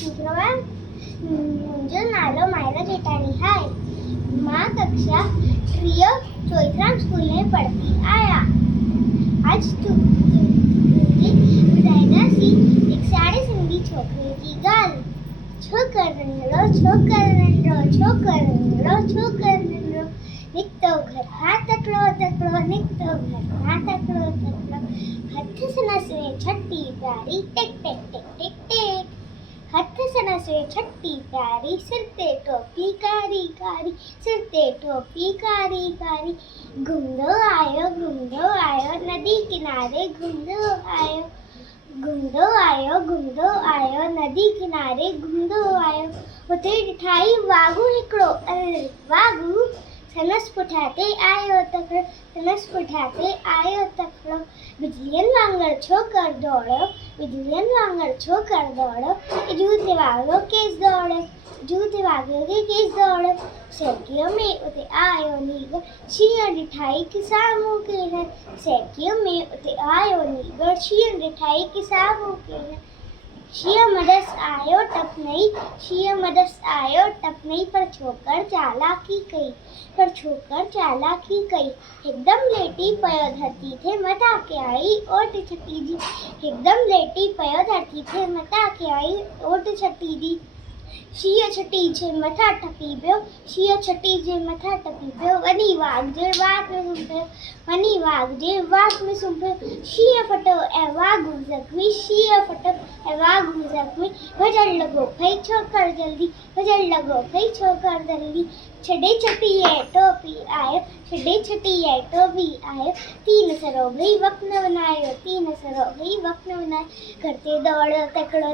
शुक्रवार मुंहिंजो नालो मायरा जेठानी है। मां कक्षा टीह चोइथराम स्कूल में पढ़ती आया। आज तुमखे ॿुधाईंदासीं हिकु साड़ी सिंधी छोकिरे जी ॻाल्हि। छोकर नंढड़ो निकितो घर खां तकिड़ो निकितो घर खां तकिड़ो हथ सनसवे छटी प्यारी टिक टिक टिक टिक टिक हथ सनसवे छटी प्यारी सिर ते टोपी कारी कारी सिर ते टोपी कारी कारी घुमंदो आयो नदी किनारे घुमंदो आयो नदी किनारे घुमंदो आयो हुते ॾिठाई वाघू हिकिड़ो वाघू सनस पुठियां आयो तकिड़ो बिजलियुनि वांगुरु छो कर दौड़ो जूते वाॻियो केस दौड़ो सेकीअ में उते आयो नीगर शींहं ॾिठाई कि साम्हूं केरु शींहं मदस आयो टपनई पर छोकर चालाकी कई हिकदम लेटी पियो धरती थे मथा के आई ओट छटी जी शींहं छटी जे मथा टपी पियो वञी वाघ जे वात में सुम्हियो शींहं फटो ऐं वाघू ज़ख़्मी भॼण लॻो भई छोकर जल्दी छॾे छटी ऐं टोपी आयो तीन सरो भई वक़्तु न विञायो घर ते दौड़ियो तकिड़ो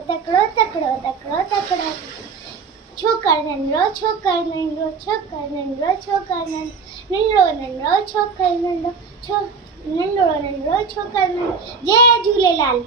छोकर नंढड़ो जय झूलेलाल।